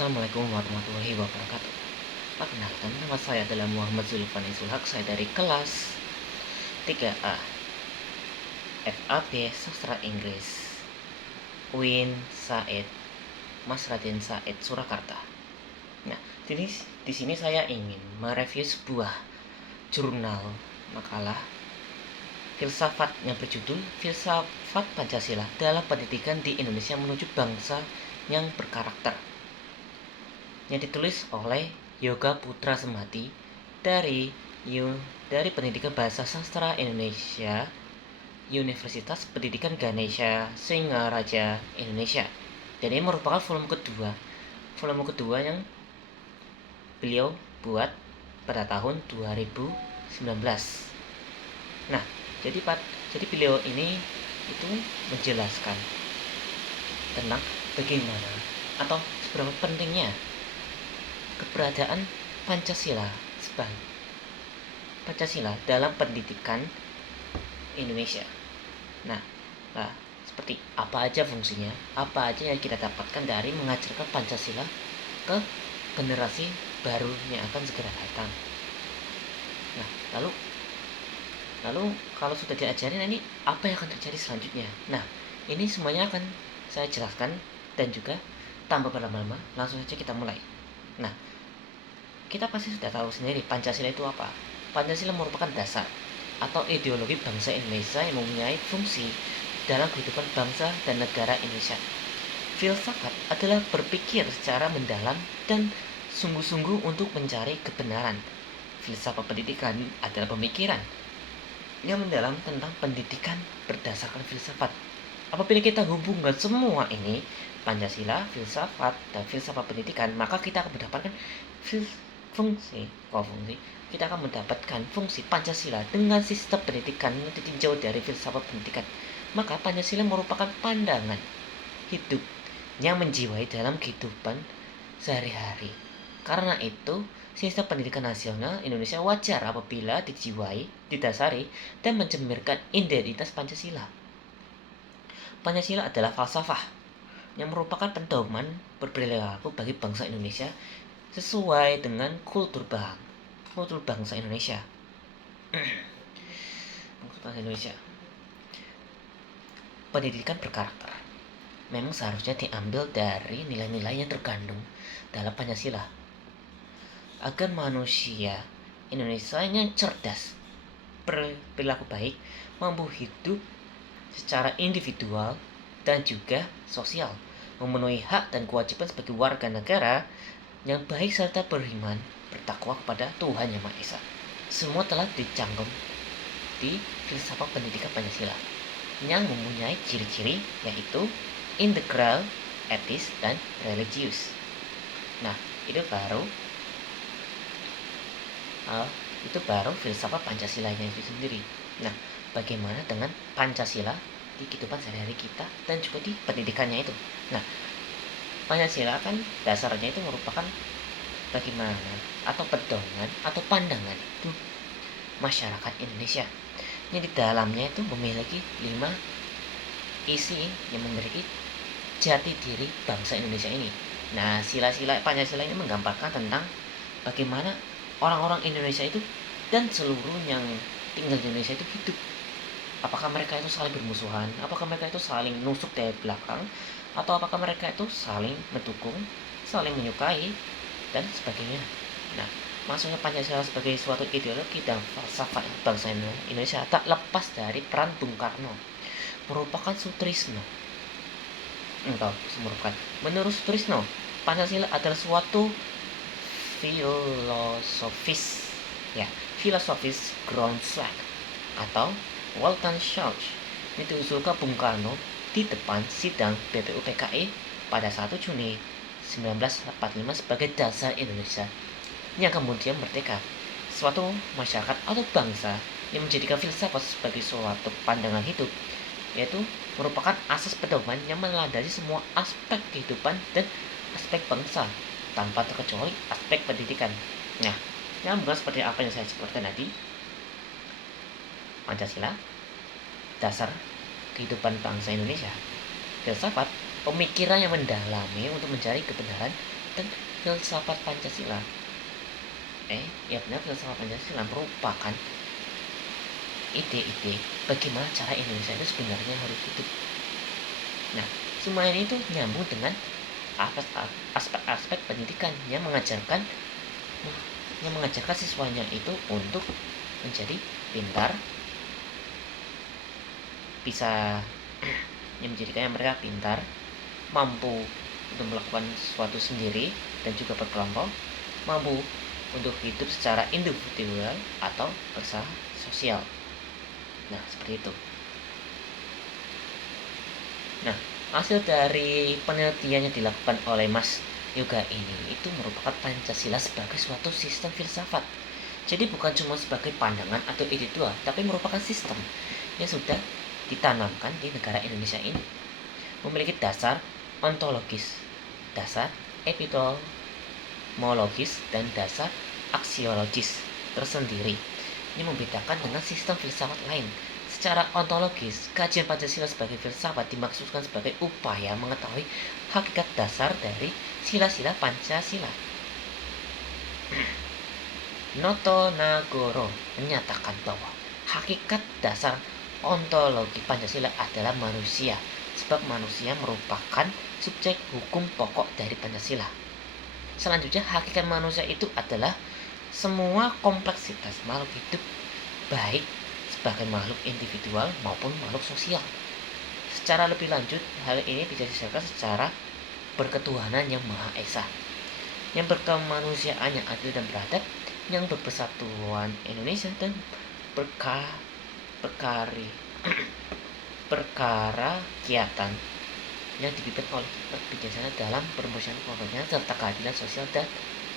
Assalamualaikum warahmatullahi wabarakatuh. Perkenalkan, nama saya adalah Muhammad Zulfan Sulhak. Saya dari kelas 3A FAB Sastra Inggris UIN Said Mas Raden Said Surakarta. Nah, di sini saya ingin mereview sebuah jurnal makalah filsafat yang berjudul Filsafat Pancasila dalam Pendidikan di Indonesia Menuju Bangsa yang Berkarakter, yang ditulis oleh Yoga Putra Semati dari Pendidikan Bahasa Sastra Indonesia, Universitas Pendidikan Ganesha Singaraja Indonesia. Dan ini merupakan volume kedua yang beliau buat pada tahun 2019. Nah, jadi beliau ini itu menjelaskan tentang bagaimana atau seberapa pentingnya keberadaan Pancasila dalam pendidikan Indonesia. Nah, seperti apa aja fungsinya, apa aja yang kita dapatkan dari mengajarkan Pancasila ke generasi baru yang akan segera datang. Nah, lalu kalau sudah diajarin, ini apa yang akan terjadi selanjutnya? Nah, ini semuanya akan saya jelaskan dan juga tanpa berlama-lama, langsung saja kita mulai. Nah, kita pasti sudah tahu sendiri Pancasila itu apa. Pancasila merupakan dasar atau ideologi bangsa Indonesia yang mempunyai fungsi dalam kehidupan bangsa dan negara Indonesia. Filsafat adalah berpikir secara mendalam dan sungguh-sungguh untuk mencari kebenaran. Filsafat pendidikan adalah pemikiran yang mendalam tentang pendidikan berdasarkan filsafat. Apabila kita hubungkan semua ini, Pancasila, filsafat, dan filsafat pendidikan, maka kita akan mendapatkan kita akan mendapatkan fungsi Pancasila dengan sistem pendidikan yang ditinjau dari filsafat pendidikan. Maka Pancasila merupakan pandangan hidup yang menjiwai dalam kehidupan sehari-hari. Karena itu, sistem pendidikan nasional Indonesia wajar apabila dijiwai, didasari, dan mencerminkan identitas Pancasila. Pancasila adalah falsafah yang merupakan pedoman berperilaku bagi bangsa Indonesia sesuai dengan kultur bangsa Indonesia. Pendidikan berkarakter memang seharusnya diambil dari nilai-nilai yang terkandung dalam Pancasila agar manusia Indonesia yang cerdas, berperilaku baik, mampu hidup secara individual dan juga sosial, memenuhi hak dan kewajiban sebagai warga negara yang baik serta beriman, bertakwa kepada Tuhan Yang Maha Esa. Semua telah dicangkum di filsafat pendidikan Pancasila yang mempunyai ciri-ciri yaitu integral, etis, dan religius. Nah, itu baru filsafat Pancasila-nya itu sendiri. Nah, bagaimana dengan Pancasila di kehidupan sehari-hari kita dan juga di pendidikannya itu? Nah, Pancasila kan dasarnya itu merupakan bagaimana atau pedoman atau pandangan hidup masyarakat Indonesia yang di dalamnya itu memiliki 5 isi yang memiliki jati diri bangsa Indonesia ini. Nah, sila-sila Pancasila ini menggambarkan tentang bagaimana orang-orang Indonesia itu dan seluruh yang tinggal di Indonesia itu hidup. Apakah mereka itu saling bermusuhan? Apakah mereka itu saling nusuk dari belakang? Atau apakah mereka itu saling mendukung, saling menyukai, dan sebagainya? Nah, masuknya Pancasila sebagai suatu ideologi dan falsafat bangsa Indonesia tak lepas dari peran Bung Karno, merupakan Sutrisno. Menurut Sutrisno, Pancasila adalah suatu filosofis groundslag atau Walton Church yang diusulkan Bung Karno di depan sidang BPUPKI pada 1 Juni 1945 sebagai dasar Indonesia yang kemudian merdeka. Suatu masyarakat atau bangsa yang menjadikan filsafat sebagai suatu pandangan hidup, yaitu merupakan asas pedoman yang melandasi semua aspek kehidupan dan aspek bangsa tanpa terkecuali aspek pendidikan. Nah, yang bukan seperti apa yang saya sebutkan tadi, Pancasila dasar kehidupan bangsa Indonesia. Filsafat pemikiran yang mendalami untuk mencari kebenaran dan filsafat Pancasila. Ya benar, filsafat Pancasila merupakan ide-ide bagaimana cara Indonesia itu sebenarnya harus hidup. Nah, semua ini tuh nyambung dengan aspek-aspek pendidikan yang mengajarkan siswanya itu untuk menjadi pintar, bisa yang menjadikan mereka pintar, mampu untuk melakukan sesuatu sendiri dan juga berkelompok, mampu untuk hidup secara individual atau berusaha sosial. Nah, seperti itu. Nah, hasil dari penelitian yang dilakukan oleh Mas Yoga ini itu merupakan Pancasila sebagai suatu sistem filsafat. Jadi bukan cuma sebagai pandangan atau ide tua, tapi merupakan sistem yang sudah ditanamkan di negara Indonesia ini. Memiliki dasar ontologis, dasar epistemologis, dan dasar aksiologis tersendiri. Ini membedakan dengan sistem filsafat lain. Secara ontologis, kajian Pancasila sebagai filsafat dimaksudkan sebagai upaya mengetahui hakikat dasar dari sila-sila Pancasila. Noto Nagoro menyatakan bahwa hakikat dasar ontologi Pancasila adalah manusia, sebab manusia merupakan subjek hukum pokok dari Pancasila. Selanjutnya, hakikat manusia itu adalah semua kompleksitas makhluk hidup, baik sebagai makhluk individual maupun makhluk sosial. Secara lebih lanjut, hal ini bisa dijelaskan secara berketuhanan yang Maha Esa, yang berkemanusiaan yang adil dan beradab, yang berpersatuan Indonesia, dan perkara kiatan yang dipimpin oleh bijaksana dalam perumusan kepentingan serta keadilan sosial, dan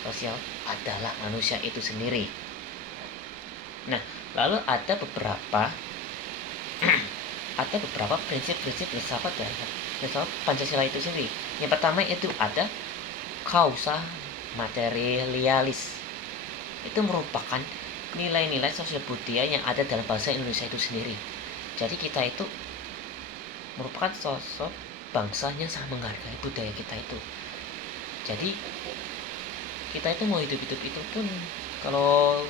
sosial adalah manusia itu sendiri. Nah, lalu ada beberapa prinsip-prinsip filsafat dari filsafat Pancasila itu sendiri. Yang pertama itu ada causa materialis. Itu merupakan nilai-nilai sosial budaya yang ada dalam bahasa Indonesia itu sendiri. Jadi kita itu merupakan sosok bangsa yang sangat menghargai budaya kita itu. Jadi kita itu mau hidup-hidup itu pun kalau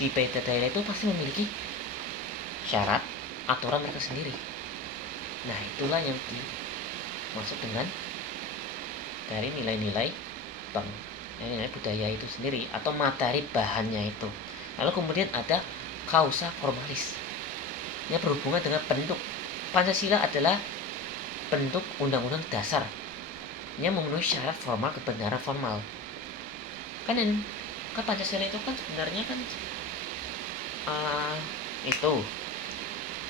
di beda daerah itu pasti memiliki syarat aturan mereka sendiri. Nah, itulah yang dimaksud dengan dari nilai-nilai budaya itu sendiri atau materi bahannya itu. Lalu kemudian ada causa formalis yang berhubungan dengan bentuk. Pancasila adalah bentuk undang-undang dasar yang memenuhi syarat formal kebenaran formal. Kan Pancasila itu kan sebenarnya kan itu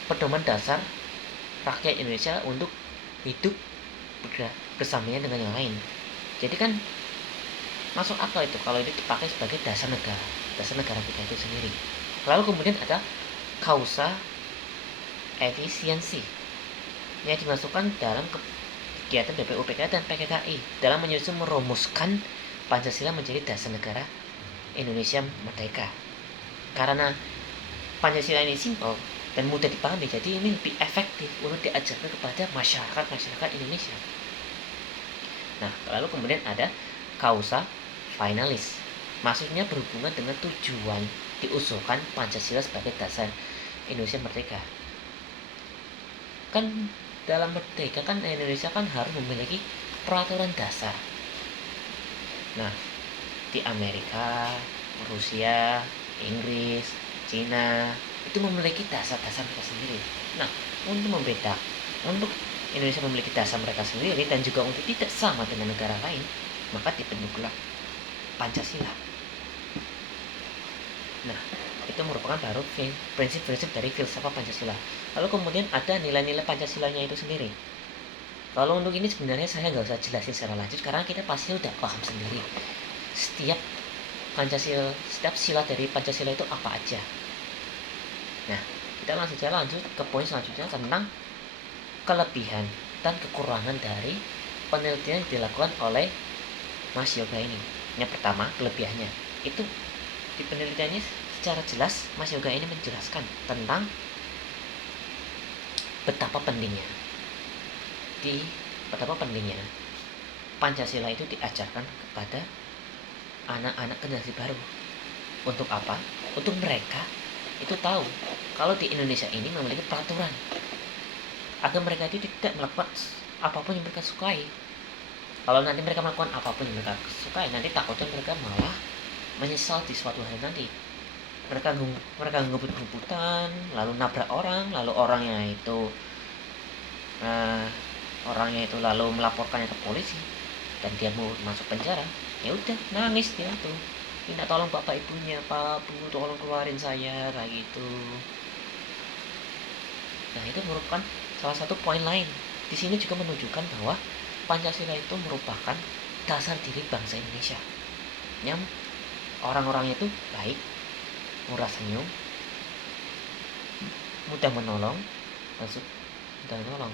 pedoman dasar rakyat Indonesia untuk hidup bersamanya dengan yang lain. Jadi kan masuk akal itu kalau ini dipakai sebagai dasar negara kita itu sendiri. Lalu kemudian ada causa efisiensi yang dimasukkan dalam kegiatan BPUPK dan PKKI dalam menyusun merumuskan Pancasila menjadi dasar negara Indonesia merdeka. Karena Pancasila ini simpel dan mudah dipahami, jadi ini lebih efektif untuk diajarkan kepada masyarakat Indonesia. Nah, lalu kemudian ada causa finalis, maksudnya berhubungan dengan tujuan diusulkan Pancasila sebagai dasar Indonesia merdeka. Kan dalam merdeka kan Indonesia kan harus memiliki peraturan dasar. Nah, di Amerika, Rusia, Inggris, Cina itu memiliki dasar-dasar mereka sendiri. Nah, untuk Indonesia memiliki dasar mereka sendiri dan juga untuk tidak sama dengan negara lain, maka dibentuklah Pancasila. Nah, itu merupakan baru prinsip-prinsip dari filsafat Pancasila. Lalu kemudian ada nilai-nilai Pancasilanya itu sendiri. Kalau untuk ini sebenarnya saya nggak usah jelasin secara lanjut karena kita pasti udah paham sendiri. Setiap sila dari Pancasila itu apa aja. Nah, kita langsung saja lanjut ke poin selanjutnya tentang kelebihan dan kekurangan dari penelitian yang dilakukan oleh Mas Yoga ini. Yang pertama, kelebihannya itu di penelitiannya secara jelas Mas Yoga ini menjelaskan tentang betapa pentingnya di betapa pentingnya Pancasila itu diajarkan kepada anak-anak generasi baru. Untuk apa? Untuk mereka itu tahu kalau di Indonesia ini memiliki peraturan agar mereka itu tidak melakukan apapun yang mereka sukai. Kalau nanti mereka melakukan apapun yang mereka sukai, nanti takutnya mereka malah menyesal di suatu hari nanti. Mereka ngebut-ngebutan, lalu nabrak orang, lalu uh, orangnya itu lalu melaporkannya ke polisi dan dia mau masuk penjara. Ya udah, nangis dia tuh, minta tolong bapak ibunya, Pak Bu tolong keluarin saya, kayak gitu. Nah, itu merupakan salah satu poin lain. Di sini juga menunjukkan bahwa Pancasila itu merupakan dasar diri bangsa Indonesia yang orang-orangnya itu baik, murah senyum, mudah menolong, mudah menolong.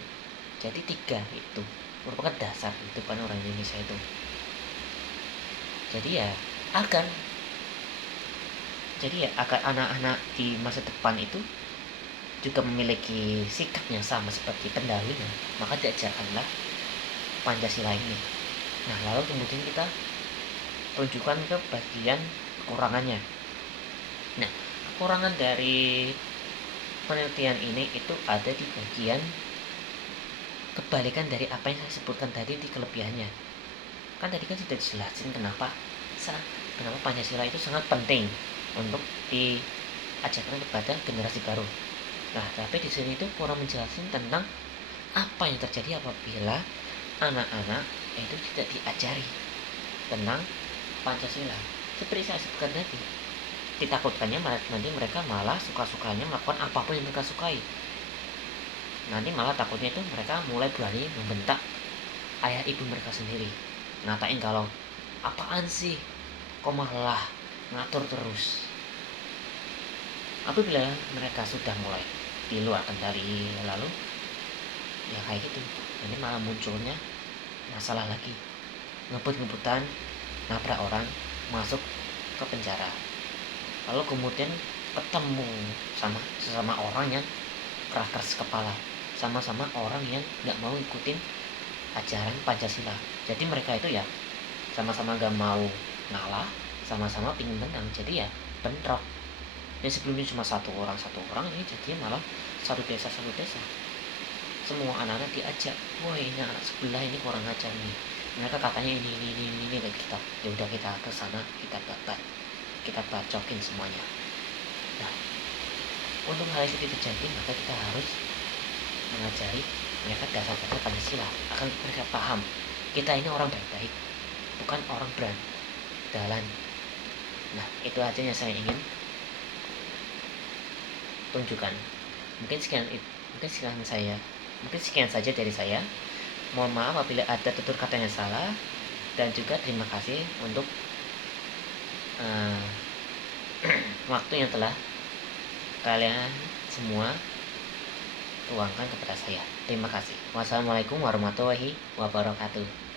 Jadi 3 itu merupakan dasar kehidupan orang Indonesia itu. Jadi ya agar anak-anak di masa depan itu juga memiliki sikap yang sama seperti pendahulunya, maka diajarkanlah Pancasila ini. Nah, lalu kemudian kita tunjukkan ke bagian kekurangannya. Nah, kekurangan dari penelitian ini itu ada di bagian kebalikan dari apa yang saya sebutkan tadi di kelebihannya. Kan tadi kan sudah dijelasin kenapa Pancasila itu sangat penting untuk diajarkan kepada generasi baru. Nah, tapi di sini itu kurang menjelaskan tentang apa yang terjadi apabila anak-anak itu tidak diajari tentang Pancasila. Seperti saya sebutkan tadi, ditakutkannya nanti mereka malah suka-sukanya melakukan apapun yang mereka sukai. Nanti malah takutnya itu mereka mulai berani membentak ayah ibu mereka sendiri, ngatain kalau apaan sih, kok malah ngatur terus. Apabila mereka sudah mulai di luar kendali, lalu ya kayak gitu, nanti malah munculnya masalah lagi, ngebut-ngebutan, nabrak orang, masuk ke penjara, lalu kemudian ketemu sama sesama orang yang keras kepala, sama-sama orang yang nggak mau ikutin ajaran Pancasila. Jadi mereka itu ya sama-sama gak mau ngalah, sama-sama pingin menang, jadi ya bentrok. Dan sebelumnya cuma satu orang ini jadinya malah satu desa. Semua anak-anak diajak, wah ini anak sebelah ini kurang ajar nih, mereka katanya ini kayak kita. Ya udah, kita ke sana, kita bacokin semuanya. Nah, untuk hal itu tidak terjadi, maka kita harus mengajari mereka dasar-dasar Pancasila akan mereka paham kita ini orang baik-baik, bukan orang berandalan. Nah, itu aja yang saya ingin tunjukkan. Mungkin sekian saja dari saya. Mohon maaf apabila ada tutur kata yang salah, dan juga terima kasih untuk waktu yang telah kalian semua tuangkan kepada saya. Terima kasih. Wassalamualaikum warahmatullahi wabarakatuh.